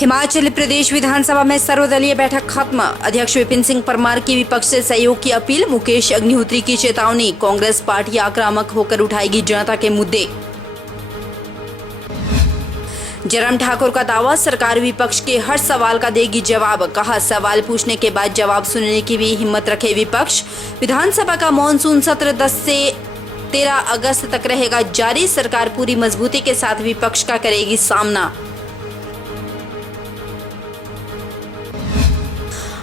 हिमाचल प्रदेश विधानसभा में सर्वदलीय बैठक खत्म। अध्यक्ष विपिन सिंह परमार की विपक्ष से सहयोग की अपील। मुकेश अग्निहोत्री की चेतावनी। कांग्रेस पार्टी आक्रामक होकर उठाएगी जनता के मुद्दे। जयराम ठाकुर का दावा, सरकार विपक्ष के हर सवाल का देगी जवाब। कहा, सवाल पूछने के बाद जवाब सुनने की भी हिम्मत रखे विपक्ष। विधानसभा का मॉनसून सत्र 10 से 13 अगस्त तक रहेगा जारी। सरकार पूरी मजबूती के साथ विपक्ष का करेगी सामना।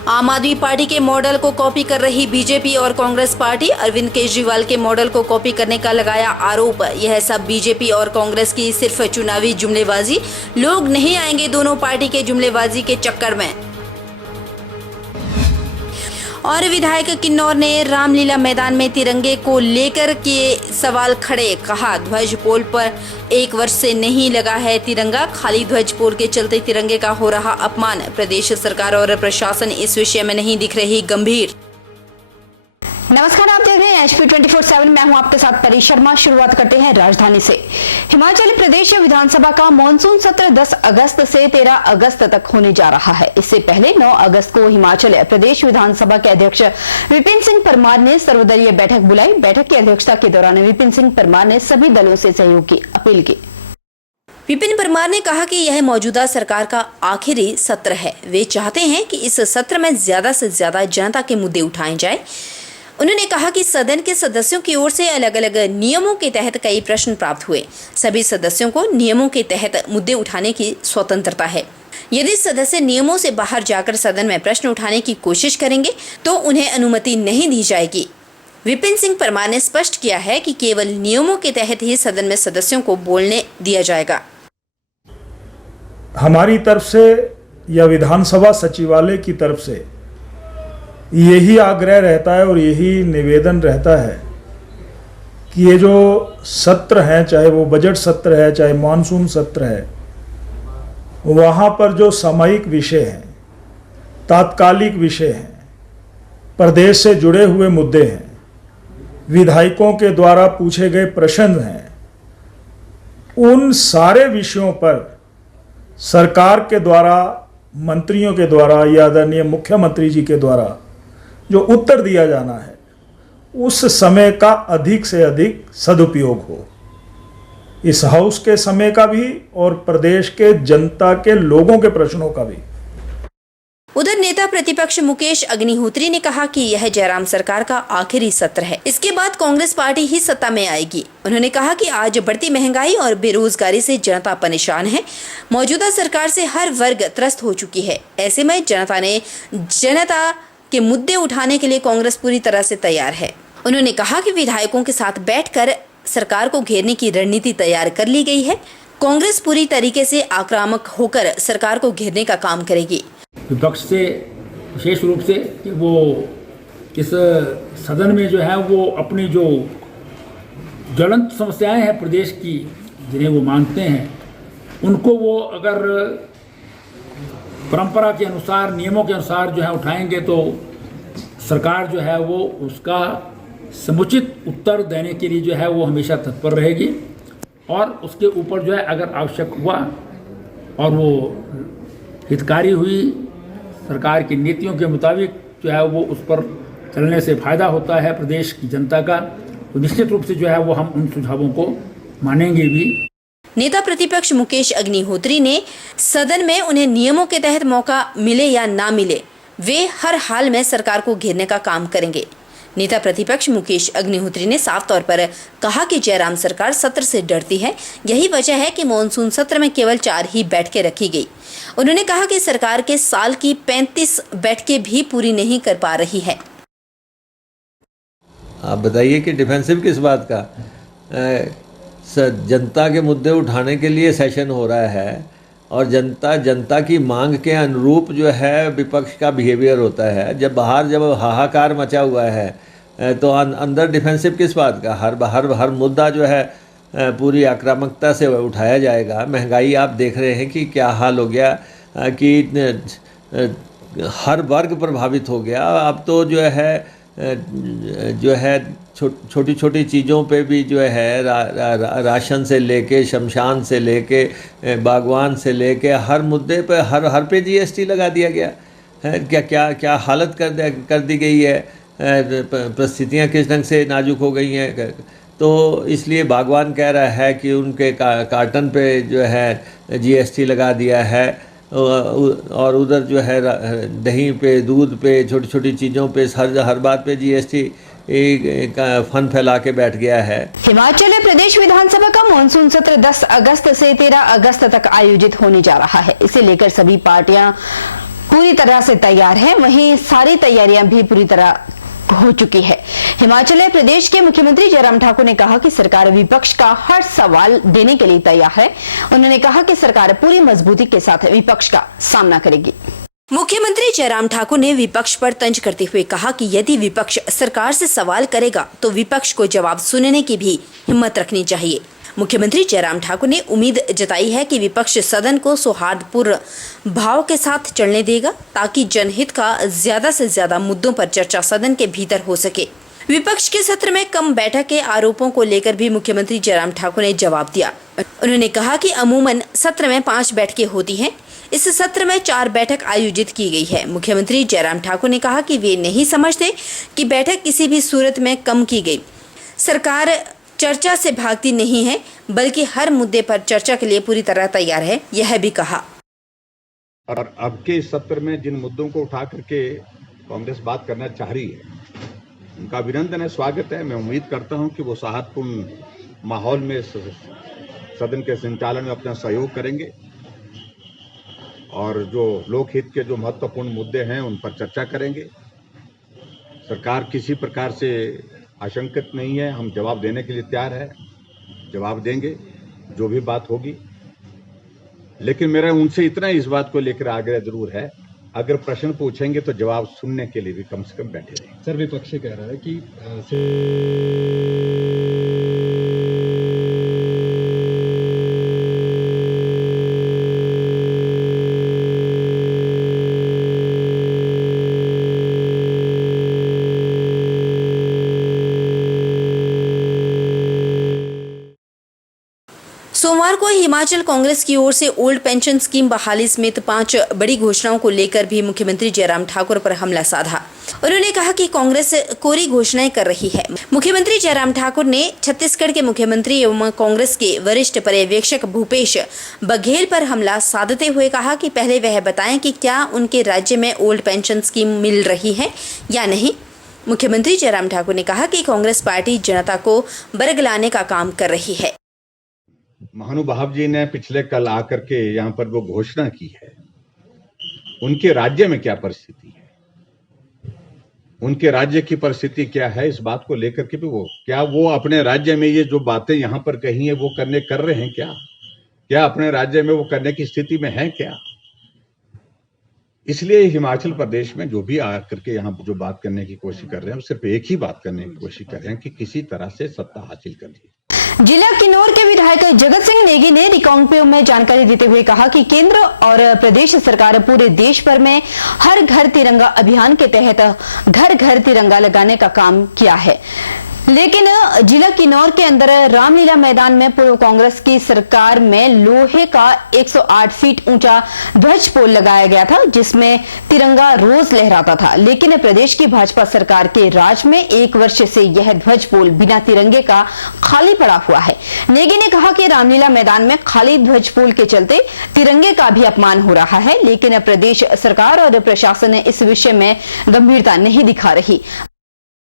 आम आदमी पार्टी के मॉडल को कॉपी कर रही बीजेपी और कांग्रेस पार्टी। अरविंद केजरीवाल के मॉडल को कॉपी करने का लगाया आरोप। यह सब बीजेपी और कांग्रेस की सिर्फ चुनावी जुमलेबाजी। लोग नहीं आएंगे दोनों पार्टी के जुमलेबाजी के चक्कर में। और विधायक किन्नौर ने रामलीला मैदान में तिरंगे को लेकर के सवाल खड़े। कहा, ध्वज पोल पर 1 वर्ष से नहीं लगा है तिरंगा। खाली ध्वज पोल के चलते तिरंगे का हो रहा अपमान। प्रदेश सरकार और प्रशासन इस विषय में नहीं दिख रही गंभीर। नमस्कार, आप देख रहे हैं HP 24/7। मैं हूं आपके साथ परी शर्मा। शुरुआत करते हैं राजधानी से। हिमाचल प्रदेश विधानसभा का मॉनसून सत्र 10 अगस्त से 13 अगस्त तक होने जा रहा है। इससे पहले 9 अगस्त को हिमाचल प्रदेश विधानसभा के अध्यक्ष विपिन सिंह परमार ने सर्वदलीय बैठक बुलाई। बैठक की अध्यक्षता के दौरान विपिन सिंह परमार ने सभी दलों से सहयोग की अपील की। विपिन परमार ने कहा कि यह मौजूदा सरकार का आखिरी सत्र है। वे चाहते हैं कि इस सत्र में ज्यादा से ज्यादा जनता के मुद्दे उठाए जाए। उन्होंने कहा कि सदन के सदस्यों की ओर से अलग अलग नियमों के तहत कई प्रश्न प्राप्त हुए। सभी सदस्यों को नियमों के तहत मुद्दे उठाने की स्वतंत्रता है। यदि सदस्य नियमों से बाहर जाकर सदन में प्रश्न उठाने की कोशिश करेंगे तो उन्हें अनुमति नहीं दी जाएगी। विपिन सिंह परमार ने स्पष्ट किया है कि केवल नियमों के तहत ही सदन में सदस्यों को बोलने दिया जाएगा। हमारी तरफ से या विधानसभा सचिवालय की तरफ से यही आग्रह रहता है और यही निवेदन रहता है कि ये जो सत्र हैं, चाहे वो बजट सत्र है, चाहे मानसून सत्र है, वहाँ पर जो सामयिक विषय हैं, तात्कालिक विषय हैं, प्रदेश से जुड़े हुए मुद्दे हैं, विधायकों के द्वारा पूछे गए प्रश्न हैं, उन सारे विषयों पर सरकार के द्वारा, मंत्रियों के द्वारा या आदरणीय मुख्यमंत्री जी के द्वारा जो उत्तर दिया जाना है, उस समय का अधिक से अधिक सदुपयोग हो। इस हाउस के समय का भी और प्रदेश के जनता के लोगों के प्रश्नों का भी। उधर नेता प्रतिपक्ष मुकेश अग्निहोत्री ने कहा कि यह जयराम सरकार का आखिरी सत्र है। इसके बाद कांग्रेस पार्टी ही सत्ता में आएगी। उन्होंने कहा कि आज बढ़ती महंगाई और बेरोजगारी से जनता परेशान है। मौजूदा सरकार से हर वर्ग त्रस्त हो चुकी है। ऐसे में जनता के मुद्दे उठाने के लिए कांग्रेस पूरी तरह से तैयार है। उन्होंने कहा कि विधायकों के साथ बैठकर सरकार को घेरने की रणनीति तैयार कर ली गई है। कांग्रेस पूरी तरीके से आक्रामक होकर सरकार को घेरने का काम करेगी। विपक्ष से विशेष रूप से कि वो इस सदन में जो है वो अपनी जो ज्वलंत समस्याएं हैं प्रदेश की, जिन्हें वो मानते हैं, उनको वो अगर परंपरा के अनुसार, नियमों के अनुसार जो है उठाएंगे तो सरकार जो है वो उसका समुचित उत्तर देने के लिए जो है वो हमेशा तत्पर रहेगी। और उसके ऊपर जो है अगर आवश्यक हुआ और वो हितकारी हुई, सरकार की नीतियों के मुताबिक जो है वो उस पर चलने से फ़ायदा होता है प्रदेश की जनता का, तो निश्चित रूप से जो है वो हम उन सुझावों को मानेंगे भी। नेता प्रतिपक्ष मुकेश अग्निहोत्री ने सदन में उन्हें नियमों के तहत मौका मिले या ना मिले, वे हर हाल में सरकार को घेरने का काम करेंगे। नेता प्रतिपक्ष मुकेश अग्निहोत्री ने साफ तौर पर कहा कि जयराम सरकार सत्र से डरती है। यही वजह है कि मॉनसून सत्र में केवल 4 ही बैठकें रखी गई। उन्होंने कहा कि सरकार के साल की 35 बैठकें भी पूरी नहीं कर पा रही है। आप बताइए कि डिफेंसिव किस बात का? जनता के मुद्दे उठाने के लिए सेशन हो रहा है और जनता की मांग के अनुरूप जो है विपक्ष का बिहेवियर होता है। जब हाहाकार मचा हुआ है तो अंदर डिफेंसिव किस बात का? हर मुद्दा जो है पूरी आक्रामकता से उठाया जाएगा। महंगाई आप देख रहे हैं कि क्या हाल हो गया कि हर वर्ग प्रभावित हो गया। अब तो जो है जो है छोटी छोटी चीज़ों पे भी जो है राशन से लेके शमशान से लेके बागवान से लेके हर मुद्दे पे हर पे जीएसटी लगा दिया गया है। क्या हालत कर दी गई है, परिस्थितियाँ किस ढंग से नाजुक हो गई हैं। तो इसलिए बागवान कह रहा है कि उनके कार्टन पे जो है जीएसटी लगा दिया है और उधर जो है दही पे, दूध पे, छोटी छोटी चीज़ों पे हर बात पे जीएसटी का फन फैला के बैठ गया है। हिमाचल प्रदेश विधानसभा का मानसून सत्र 10 अगस्त से 13 अगस्त तक आयोजित होने जा रहा है। इसे लेकर सभी पार्टियां पूरी तरह से तैयार हैं। वहीं सारी तैयारियां भी पूरी तरह हो चुकी है। हिमाचल प्रदेश के मुख्यमंत्री जयराम ठाकुर ने कहा कि सरकार विपक्ष का हर सवाल देने के लिए तैयार है। उन्होंने कहा कि सरकार पूरी मजबूती के साथ विपक्ष का सामना करेगी। मुख्यमंत्री जयराम ठाकुर ने विपक्ष पर तंज करते हुए कहा कि यदि विपक्ष सरकार से सवाल करेगा तो विपक्ष को जवाब सुनने की भी हिम्मत रखनी चाहिए। मुख्यमंत्री जयराम ठाकुर ने उम्मीद जताई है कि विपक्ष सदन को सौहार्दपूर्ण भाव के साथ चलने देगा ताकि जनहित का ज्यादा से ज्यादा मुद्दों पर चर्चा सदन के भीतर हो सके। विपक्ष के सत्र में कम बैठक के आरोपों को लेकर भी मुख्यमंत्री जयराम ठाकुर ने जवाब दिया। उन्होंने कहा कि अमूमन सत्र में 5 बैठकें होती हैं। इस सत्र में 4 बैठक आयोजित की गई है। मुख्यमंत्री जयराम ठाकुर ने कहा कि वे नहीं समझते कि बैठक किसी भी सूरत में कम की गई। सरकार चर्चा से भागती नहीं है बल्कि हर मुद्दे पर चर्चा के लिए पूरी तरह तैयार है, यह भी कहा। और अब के इस सत्र में जिन मुद्दों को उठा करके कांग्रेस बात करना चाह रही है उनका अभिनंदन है, स्वागत है। मैं उम्मीद करता हूं कि वो सौहार्दपूर्ण माहौल में सदन के संचालन में अपना सहयोग करेंगे और जो लोकहित के जो महत्वपूर्ण मुद्दे हैं उन पर चर्चा करेंगे। सरकार किसी प्रकार से आशंकित नहीं है, हम जवाब देने के लिए तैयार है, जवाब देंगे जो भी बात होगी। लेकिन मेरा उनसे इतना इस बात को लेकर आग्रह जरूर है, अगर प्रश्न पूछेंगे तो जवाब सुनने के लिए भी कम से कम बैठे रहें। सर, विपक्ष कह रहा है कि सोमवार को हिमाचल कांग्रेस की ओर से ओल्ड पेंशन स्कीम बहाली समेत 5 बड़ी घोषणाओं को लेकर भी मुख्यमंत्री जयराम ठाकुर पर हमला साधा। उन्होंने कहा कि कांग्रेस कोरी घोषणाएं कर रही है। मुख्यमंत्री जयराम ठाकुर ने छत्तीसगढ़ के मुख्यमंत्री एवं कांग्रेस के वरिष्ठ पर्यवेक्षक भूपेश बघेल पर हमला साधते हुए कहा कि पहले वह बताएं कि क्या उनके राज्य में ओल्ड पेंशन स्कीम मिल रही है या नहीं। मुख्यमंत्री जयराम ठाकुर ने कहा कि कांग्रेस पार्टी जनता को बरगलाने का काम कर रही है। महानुभाव जी ने पिछले कल आकर के यहाँ पर वो घोषणा की है, उनके राज्य में क्या परिस्थिति है, उनके राज्य की परिस्थिति क्या है, इस बात को लेकर के भी वो अपने राज्य में ये जो बातें यहाँ पर कही है वो कर रहे हैं क्या अपने राज्य में वो करने की स्थिति में है क्या। इसलिए हिमाचल प्रदेश में जो भी आकर के यहाँ जो बात करने की कोशिश कर रहे हैं वो सिर्फ एक ही बात करने की कोशिश कर रहे हैं कि किसी तरह से सत्ता हासिल कर ली। जिला किन्नौर के विधायक जगत सिंह नेगी ने रिकांगपिओ में जानकारी देते हुए कहा कि केंद्र और प्रदेश सरकार पूरे देश भर में हर घर तिरंगा अभियान के तहत घर घर तिरंगा लगाने का काम किया है, लेकिन जिला किन्नौर के अंदर रामलीला मैदान में पूर्व कांग्रेस की सरकार में लोहे का 108 फीट ऊंचा ध्वज पोल लगाया गया था जिसमें तिरंगा रोज लहराता था। लेकिन प्रदेश की भाजपा सरकार के राज में 1 वर्ष से यह ध्वज पोल बिना तिरंगे का खाली पड़ा हुआ है। नेगी ने कहा कि रामलीला मैदान में खाली ध्वज पोल के चलते तिरंगे का भी अपमान हो रहा है, लेकिन प्रदेश सरकार और प्रशासन इस विषय में गंभीरता नहीं दिखा रही।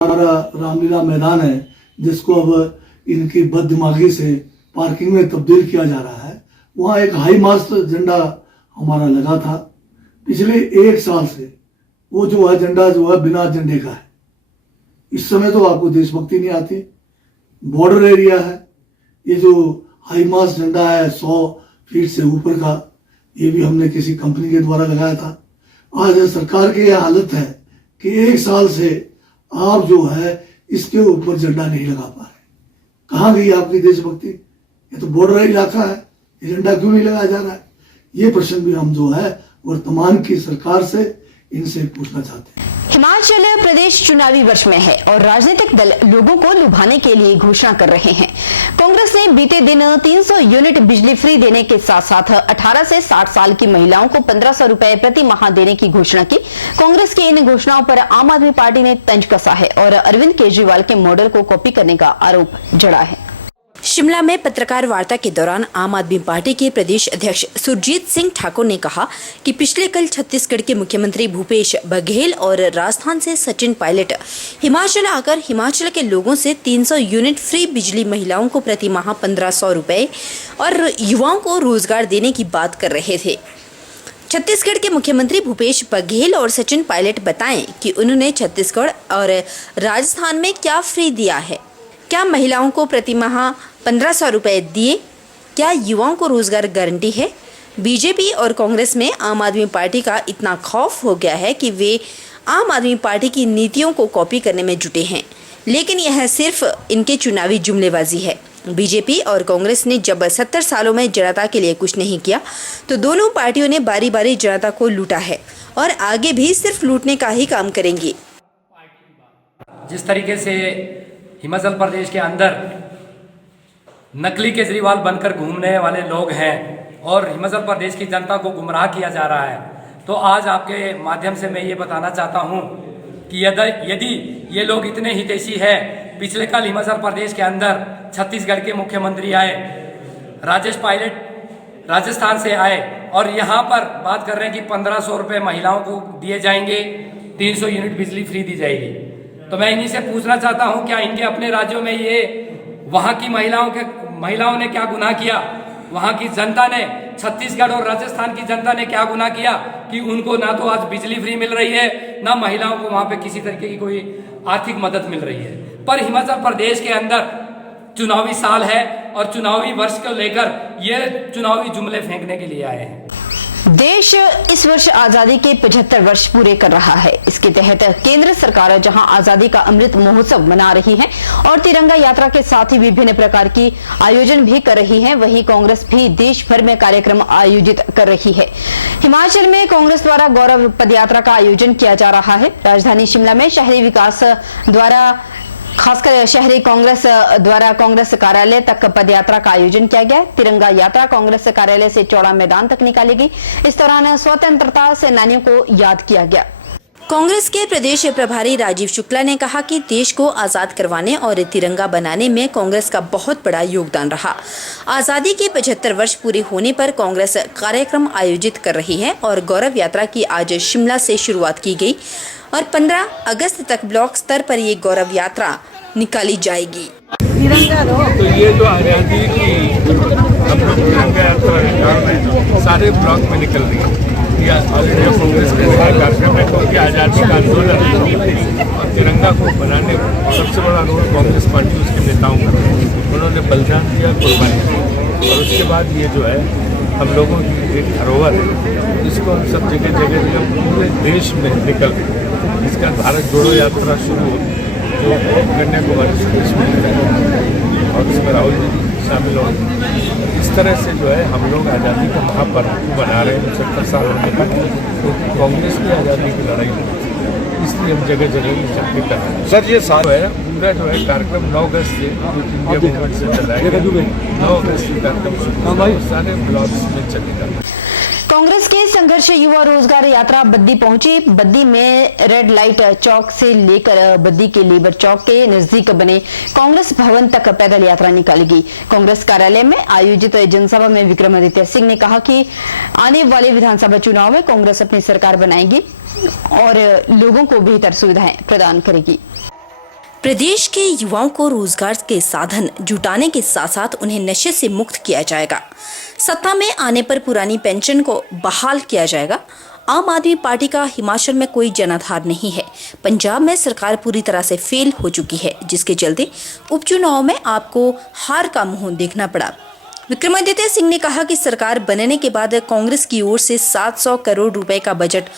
हमारा रामलीला मैदान है जिसको अब इनकी बददिमागी से पार्किंग में तब्दील किया जा रहा है, वहाँ एक हाई मास्ट झंडा हमारा लगा था। पिछले 1 साल से वो जो है झंडा जो है बिना झंडे का है। इस समय तो आपको देशभक्ति नहीं आती। बॉर्डर एरिया है, ये जो हाई मास्ट झंडा है 100 फीट से ऊपर का, ये भी हमने किसी कंपनी के द्वारा लगाया था। आज सरकार की यह हालत है कि 1 साल से आप जो है इसके ऊपर झंडा नहीं लगा पा रहे। कहाँ गई आपकी देशभक्ति? ये तो बॉर्डर इलाका है, ये झंडा क्यों नहीं लगाया जा रहा है? ये प्रश्न भी हम जो है वर्तमान की सरकार से इनसे पूछना चाहते हैं। हिमाचल प्रदेश चुनावी वर्ष में है और राजनीतिक दल लोगों को लुभाने के लिए घोषणा कर रहे हैं। कांग्रेस ने बीते दिन 300 यूनिट बिजली फ्री देने के साथ साथ 18 से 60 साल की महिलाओं को 1500 रुपए प्रति माह देने की घोषणा की। कांग्रेस की इन घोषणाओं पर आम आदमी पार्टी ने तंज कसा है और अरविंद केजरीवाल के मॉडल को कॉपी करने का आरोप जड़ा है। शिमला में पत्रकार वार्ता के दौरान आम आदमी पार्टी के प्रदेश अध्यक्ष सुरजीत सिंह ठाकुर ने कहा कि पिछले कल छत्तीसगढ़ के मुख्यमंत्री भूपेश बघेल और राजस्थान से सचिन पायलट हिमाचल आकर हिमाचल के लोगों से 300 यूनिट फ्री बिजली, महिलाओं को प्रति माह 1500 रुपए और युवाओं को रोजगार देने की बात कर रहे थे। छत्तीसगढ़ के मुख्यमंत्री भूपेश बघेल और सचिन पायलट बताएं कि उन्होंने छत्तीसगढ़ और राजस्थान में क्या फ्री दिया है। क्या महिलाओं को प्रति माह 1500 रुपए दिए? क्या युवाओं को रोजगार गारंटी है? बीजेपी और कांग्रेस में आम आदमी पार्टी का इतना खौफ हो गया है कि वे आम आदमी पार्टी की नीतियों को कॉपी करने में जुटे हैं, लेकिन यह सिर्फ इनके चुनावी जुमलेबाजी है। बीजेपी और कांग्रेस ने जब 70 सालों में जनता के लिए कुछ नहीं किया, तो दोनों पार्टियों ने बारी बारी जनता को लूटा है और आगे भी सिर्फ लूटने का ही काम करेंगी। जिस तरीके से हिमाचल प्रदेश के अंदर नकली केजरीवाल बनकर घूमने वाले लोग हैं और हिमाचल प्रदेश की जनता को गुमराह किया जा रहा है, तो आज आपके माध्यम से मैं ये बताना चाहता हूँ कि यदि ये लोग इतने हितैषी है, पिछले कल हिमाचल प्रदेश के अंदर छत्तीसगढ़ के मुख्यमंत्री आए, राजेश पायलट राजस्थान से आए और यहाँ पर बात कर रहे हैं कि 1500 रुपये महिलाओं को दिए जाएंगे, 300 यूनिट बिजली फ्री दी जाएगी। तो मैं इन्हीं से पूछना चाहता हूं, क्या इनके अपने राज्यों में ये वहां की महिलाओं ने क्या गुनाह किया? वहां की जनता ने, छत्तीसगढ़ और राजस्थान की जनता ने क्या गुनाह किया कि उनको ना तो आज बिजली फ्री मिल रही है, ना महिलाओं को वहां पे किसी तरीके की कोई आर्थिक मदद मिल रही है। पर हिमाचल प्रदेश के अंदर चुनावी साल है और चुनावी वर्ष को लेकर ये चुनावी जुमले फेंकने के लिए आए हैं। देश इस वर्ष आजादी के 75 वर्ष पूरे कर रहा है। इसके तहत केंद्र सरकार जहां आजादी का अमृत महोत्सव मना रही है और तिरंगा यात्रा के साथ ही विभिन्न प्रकार की आयोजन भी कर रही है, वहीं कांग्रेस भी देश भर में कार्यक्रम आयोजित कर रही है। हिमाचल में कांग्रेस द्वारा गौरव पदयात्रा का आयोजन किया जा रहा है। राजधानी शिमला में शहरी विकास द्वारा, खासकर शहरी कांग्रेस द्वारा कांग्रेस कार्यालय तक पदयात्रा का आयोजन किया गया। तिरंगा यात्रा कांग्रेस कार्यालय से चौड़ा मैदान तक निकाली गई। इस दौरान स्वतंत्रता सेनानियों को याद किया गया। कांग्रेस के प्रदेश प्रभारी राजीव शुक्ला ने कहा कि देश को आजाद करवाने और तिरंगा बनाने में कांग्रेस का बहुत बड़ा योगदान रहा। आजादी के 75 वर्ष पूरे होने पर कांग्रेस कार्यक्रम आयोजित कर रही है और गौरव यात्रा की आज शिमला से शुरुआत की गई और 15 अगस्त तक ब्लॉक स्तर पर ये गौरव यात्रा निकाली जाएगी। तो ये जो आज़ादी की तिरंगा यात्रा निकाल रहे हैं, सारे ब्लॉक में निकल रही है। ऑलरेडी कांग्रेस के सारे कार्यक्रम है, क्योंकि आज़ादी का आंदोलन और तिरंगा को बनाने में सबसे बड़ा रोल कांग्रेस पार्टी उसके नेताओं का, उन्होंने बलिदान दिया, कुर्बानी दी। और उसके बाद ये जो है हम लोगों की एक धरोहर है, जिसको हम सब जगह पूरे देश में निकल रही है। इसका भारत जोड़ो यात्रा शुरू हो जो कन्याकुमारी से देश में और इसमें राहुल जी शामिल हो। इस तरह से जो है हम लोग आज़ादी का महापर्व मना रहे हैं 70 साल होने का। तो कांग्रेस की आज़ादी की लड़ाई इसलिए हम जगह जगह चक्की कर रहे हैं। सर ये साल है पूरा जो है कार्यक्रम 9 अगस्त से इंडिया मूवमेंट से चलाएगा। 9 अगस्त से कार्यक्रम सारे ब्लॉक्स में चलेगा। कांग्रेस के संघर्ष युवा रोजगार यात्रा बद्दी पहुंची। बद्दी में रेड लाइट चौक से लेकर बद्दी के लेबर चौक के नजदीक बने कांग्रेस भवन तक पैदल यात्रा निकाली गई। कांग्रेस कार्यालय में आयोजित जनसभा में विक्रमादित्य सिंह ने कहा कि आने वाले विधानसभा चुनाव में कांग्रेस अपनी सरकार बनाएगी और लोगों को बेहतर सुविधाएं प्रदान करेगी। प्रदेश के युवाओं को रोजगार के साधन जुटाने के साथ साथ उन्हें नशे से मुक्त किया जाएगा। सत्ता में आने पर पुरानी पेंशन को बहाल किया जाएगा। आम आदमी पार्टी का हिमाचल में कोई जनाधार नहीं है। पंजाब में सरकार पूरी तरह से फेल हो चुकी है, जिसके चलते उपचुनाव में आपको हार का मुंह देखना पड़ा। विक्रमादित्य सिंह ने कहा कि सरकार बनने के बाद कांग्रेस की ओर से 700 करोड़ रुपए का बजट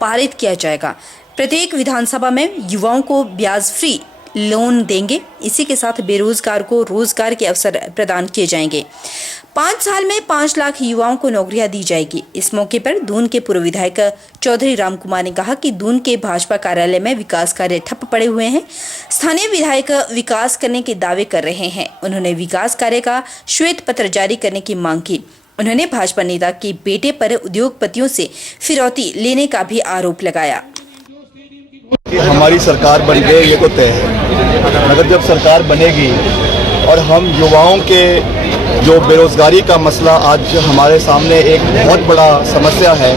पारित किया जाएगा। प्रत्येक विधानसभा में युवाओं को ब्याज फ्री लोन देंगे। इसी के साथ बेरोजगार को रोजगार के अवसर प्रदान किए जाएंगे। 5 साल में 5 लाख युवाओं को नौकरियां दी जाएगी। इस मौके पर दून के पूर्व विधायक चौधरी राम कुमार ने कहा कि दून के भाजपा कार्यालय में विकास कार्य ठप पड़े हुए हैं। स्थानीय विधायक विकास करने के दावे कर रहे हैं। उन्होंने विकास कार्य का श्वेत पत्र जारी करने की मांग की। उन्होंने भाजपा नेता के बेटे पर उद्योगपतियों से फिरौती लेने का भी आरोप लगाया। हमारी सरकार बन गई ये तो तय है, मगर जब सरकार बनेगी और हम युवाओं के जो बेरोजगारी का मसला आज हमारे सामने एक बहुत बड़ा समस्या है,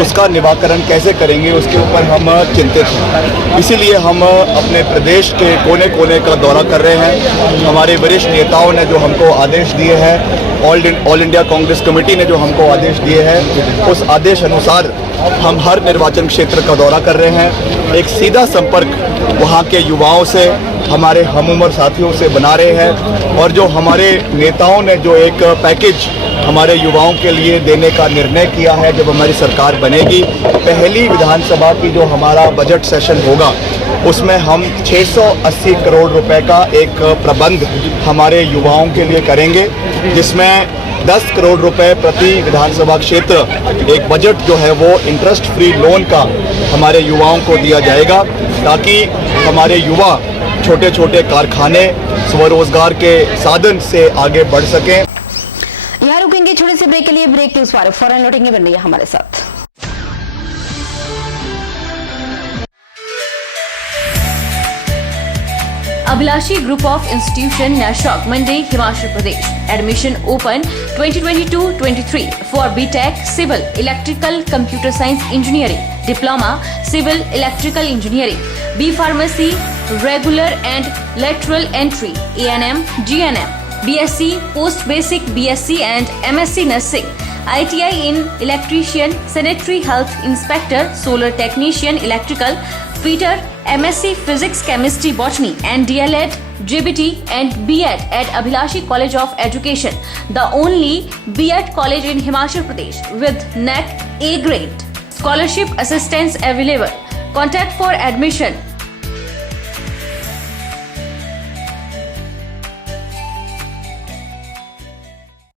उसका निवारण कैसे करेंगे उसके ऊपर हम चिंतित हैं। इसीलिए हम अपने प्रदेश के कोने कोने का दौरा कर रहे हैं। हमारे वरिष्ठ नेताओं ने जो हमको आदेश दिए हैं, ऑल इंडिया कांग्रेस कमेटी ने जो हमको आदेश दिए हैं, उस आदेश अनुसार हम हर निर्वाचन क्षेत्र का दौरा कर रहे हैं। एक सीधा संपर्क वहाँ के युवाओं से, हमारे हमउम्र साथियों से बना रहे हैं और जो हमारे नेताओं ने जो एक पैकेज हमारे युवाओं के लिए देने का निर्णय किया है, जब हमारी सरकार बनेगी, पहली विधानसभा की जो हमारा बजट सेशन होगा उसमें हम 680 करोड़ रुपए का एक प्रबंध हमारे युवाओं के लिए करेंगे, जिसमें 10 करोड़ रुपए प्रति विधानसभा क्षेत्र एक बजट जो है वो इंटरेस्ट फ्री लोन का हमारे युवाओं को दिया जाएगा, ताकि हमारे युवा छोटे छोटे कारखाने स्वरोजगार के साधन से आगे बढ़ सकें। यहाँ रुकेंगे छोटे से ब्रेक के लिए। ब्रेक न्यूज वाले फौरन लौटेंगे, बन रही है हमारे साथ। Abhilashi Group of Institution, Nashok, Mandi, Himachal Pradesh. Admission open 2022-23 for BTech Civil Electrical Computer Science Engineering, Diploma Civil Electrical Engineering, B Pharmacy, Regular and Lateral Entry, ANM, GNM, BSc Post Basic, BSc and MSc Nursing, ITI in Electrician, Sanitary Health Inspector, Solar Technician, Electrical, Fitter, MSc Physics, Chemistry, Botany and DLED, JBT and B.Ed at Abhilashi College of Education, the only B.Ed college in Himachal Pradesh with NAC A grade. Scholarship assistance available. Contact for admission